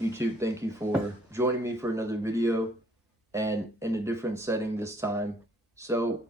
YouTube, thank you for joining me for another video and in a different setting this time. So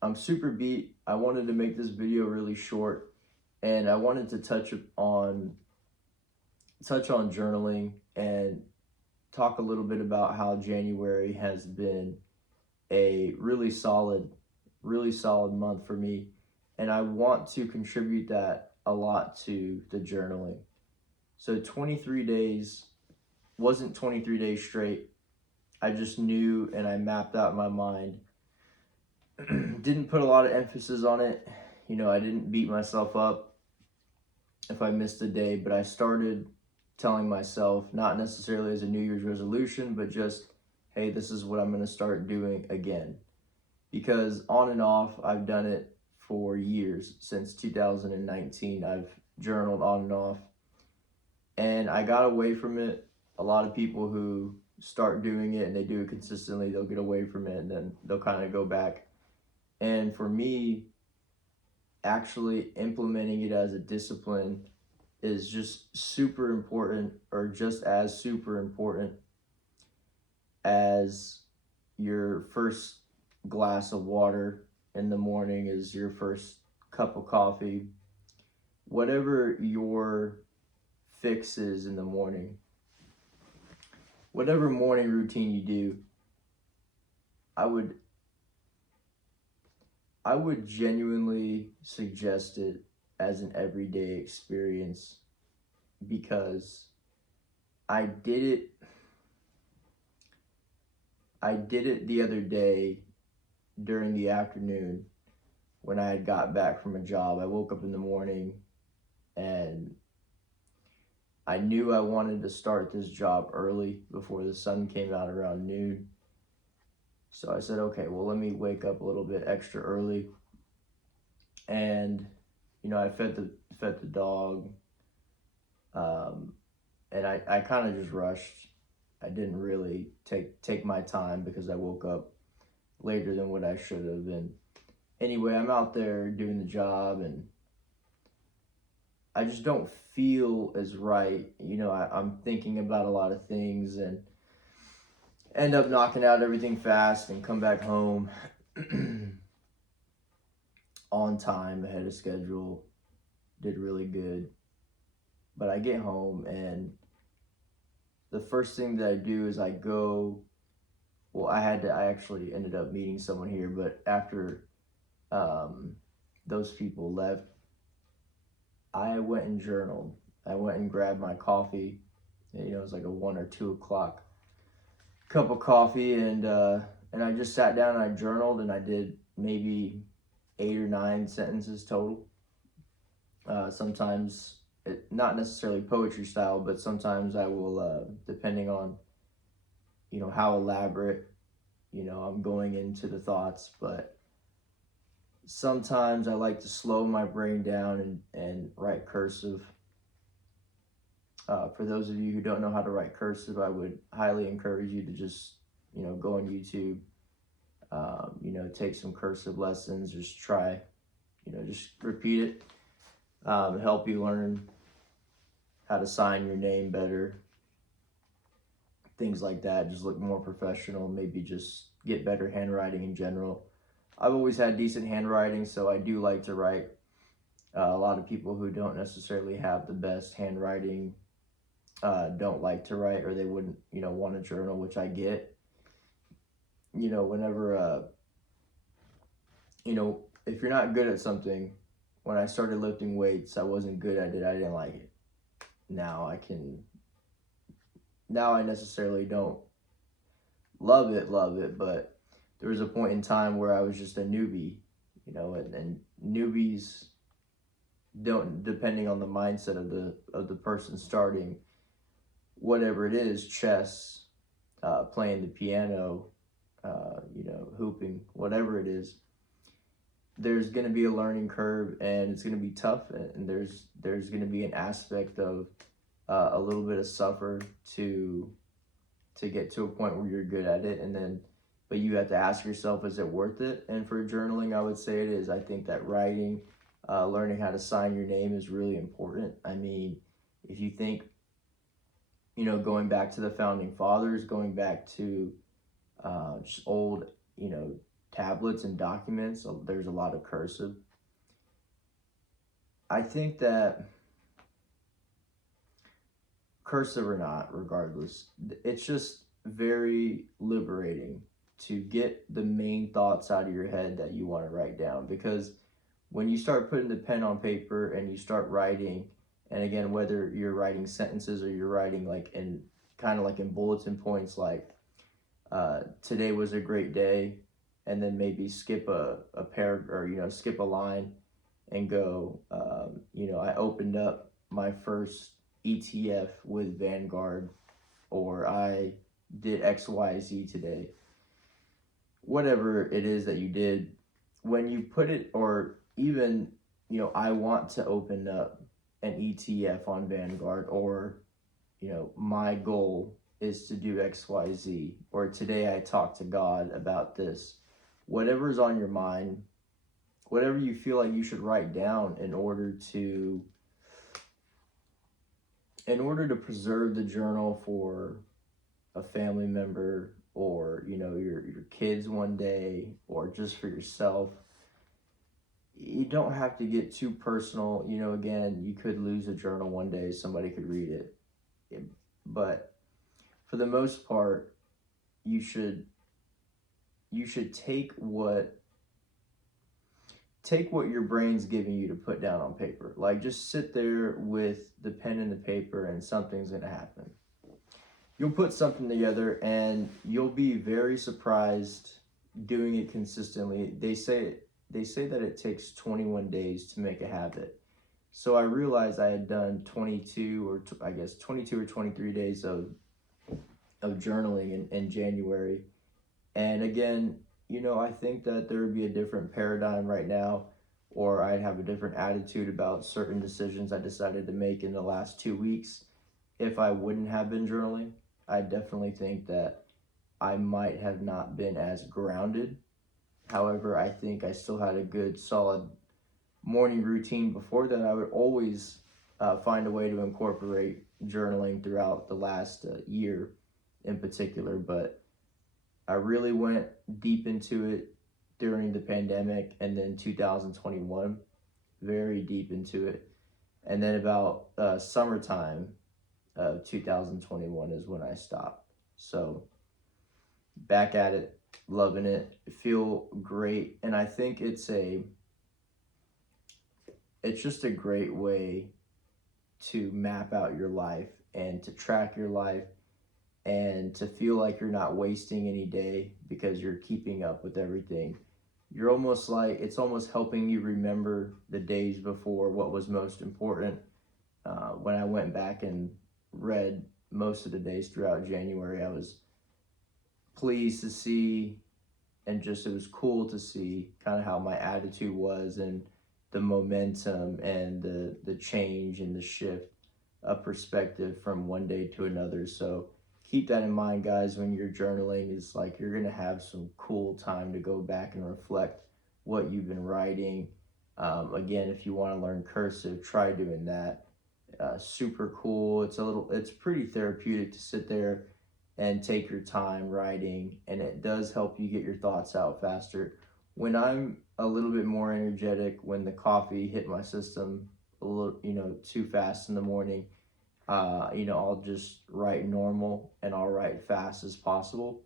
I'm super beat. I wanted to make this video really short and I wanted to touch on journaling and talk a little bit about how January has been a really solid month for me. And I want to contribute that a lot to the journaling. So 23 days wasn't 23 days straight. I just knew and I mapped out in my mind. Didn't put a lot of emphasis on it. I didn't beat myself up if I missed a day, but I started telling myself, not necessarily as a New Year's resolution, but just, hey, this is what I'm going to start doing again. Because on and off, I've done it for years. Since 2019, I've journaled on and off. And I got away from it. A lot of people who start doing it and they do it consistently, they'll get away from it and then they'll kind of go back. And for me, actually implementing it as a discipline is just super important, or just as super important as your first glass of water in the morning, is your first cup of coffee. Whatever your fix is in the morning, whatever morning routine you do, I would genuinely suggest it as an everyday experience, because I did it the other day during the afternoon when I had got back from a job. I woke up in the morning and I knew I wanted to start this job early before the sun came out around noon. So I said, okay, well, let me wake up a little bit extra early. And, I fed the dog. And I kind of just rushed. I didn't really take my time because I woke up later than what I should have. And anyway, I'm out there doing the job and I just don't feel as right. I'm thinking about a lot of things and end up knocking out everything fast and come back home on time, ahead of schedule, did really good. But I get home and the first thing that I do is I actually ended up meeting someone here, but after those people left, I went and journaled. I went and grabbed my coffee. It was like a 1 or 2 o'clock cup of coffee, and I just sat down and I journaled, and I did maybe 8 or 9 sentences total. Sometimes not necessarily poetry style, but sometimes I will, depending on how elaborate I'm going into the thoughts. But sometimes I like to slow my brain down and write cursive. For those of you who don't know how to write cursive, I would highly encourage you to just, go on YouTube, take some cursive lessons, just try, just repeat it, help you learn how to sign your name better, things like that. Just look more professional, maybe just get better handwriting in general. I've always had decent handwriting, so I do like to write. A lot of people who don't necessarily have the best handwriting don't like to write, or they wouldn't, want to journal, which I get. Whenever, if you're not good at something, when I started lifting weights, I wasn't good at it. I didn't like it. Now I necessarily don't love it, but there was a point in time where I was just a newbie, and newbies don't, depending on the mindset of the person starting whatever it is, chess, playing the piano, hooping, whatever it is, there's going to be a learning curve and it's going to be tough, and there's going to be an aspect of a little bit of suffer to get to a point where you're good at it. But you have to ask yourself, is it worth it? And for journaling, I would say it is. I think that writing, learning how to sign your name is really important. I mean, if you think going back to the founding fathers, going back to just old, tablets and documents. So there's a lot of cursive. I think that cursive or not, regardless, it's just very liberating to get the main thoughts out of your head that you want to write down. Because when you start putting the pen on paper and you start writing, and again, whether you're writing sentences or you're writing like in kind of like in bulletin points, like today was a great day, and then maybe skip a pair, or skip a line and go, I opened up my first ETF with Vanguard, or I did XYZ today. Whatever it is that you did, when you put it, or even, I want to open up an ETF on Vanguard, or, my goal is to do XYZ, or today I talked to God about this. Whatever's on your mind, whatever you feel like you should write down in order to preserve the journal for a family member, or your kids one day, or just for yourself. You don't have to get too personal. Again, you could lose a journal one day, somebody could read it. But for the most part, you should take what your brain's giving you to put down on paper. Like, just sit there with the pen and the paper, and something's going to happen. You'll put something together, and you'll be very surprised doing it consistently. They say that it takes 21 days to make a habit. So I realized I had done 22 or 23 days of journaling in January. And again, I think that there would be a different paradigm right now, or I'd have a different attitude about certain decisions I decided to make in the last 2 weeks if I wouldn't have been journaling. I definitely think that I might have not been as grounded. However, I think I still had a good, solid morning routine before that. I would always find a way to incorporate journaling throughout the last year in particular, but I really went deep into it during the pandemic, and then 2021, very deep into it. And then about summertime of 2021 is when I stopped. So back at it, loving it, feel great. And I think it's just a great way to map out your life and to track your life, and to feel like you're not wasting any day because you're keeping up with everything. It's almost helping you remember the days before, what was most important. When I went back and read most of the days throughout January, I was pleased to see, and just, it was cool to see kind of how my attitude was, and the momentum, and the change and the shift of perspective from one day to another. So keep that in mind, guys, when you're journaling. Is like, you're going to have some cool time to go back and reflect what you've been writing. Again, if you want to learn cursive, try doing that. Super cool. It's pretty therapeutic to sit there and take your time writing, and it does help you get your thoughts out faster. When I'm a little bit more energetic, when the coffee hit my system a little, too fast in the morning, I'll just write normal, and I'll write fast as possible.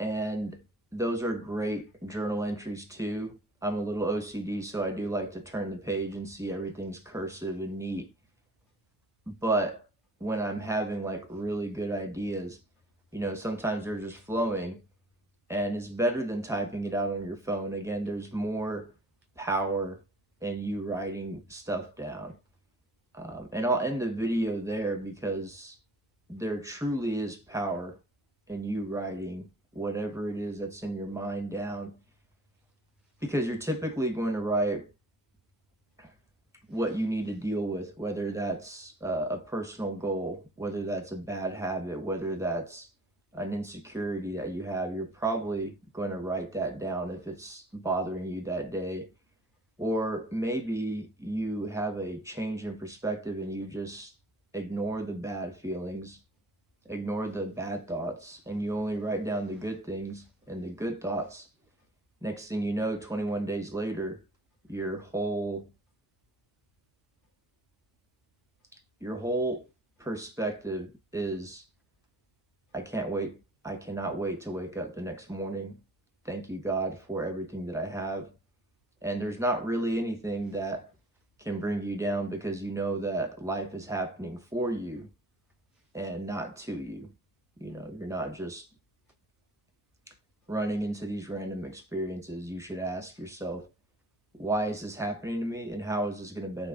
And those are great journal entries too. I'm a little OCD, so I do like to turn the page and see everything's cursive and neat. But when I'm having like really good ideas, sometimes they're just flowing, and it's better than typing it out on your phone. Again, there's more power in you writing stuff down. And I'll end the video there, because there truly is power in you writing whatever it is that's in your mind down, because you're typically going to write what you need to deal with, whether that's a personal goal, whether that's a bad habit, whether that's an insecurity that you have. You're probably going to write that down if it's bothering you that day. Or maybe you have a change in perspective, and you just ignore the bad feelings, ignore the bad thoughts, and you only write down the good things and the good thoughts, next thing you know, 21 days later, your whole perspective is, I cannot wait to wake up the next morning. Thank you, God, for everything that I have. And there's not really anything that can bring you down, because you know that life is happening for you and not to you. You know, you're not just running into these random experiences. You should ask yourself, why is this happening to me, and how is this going to benefit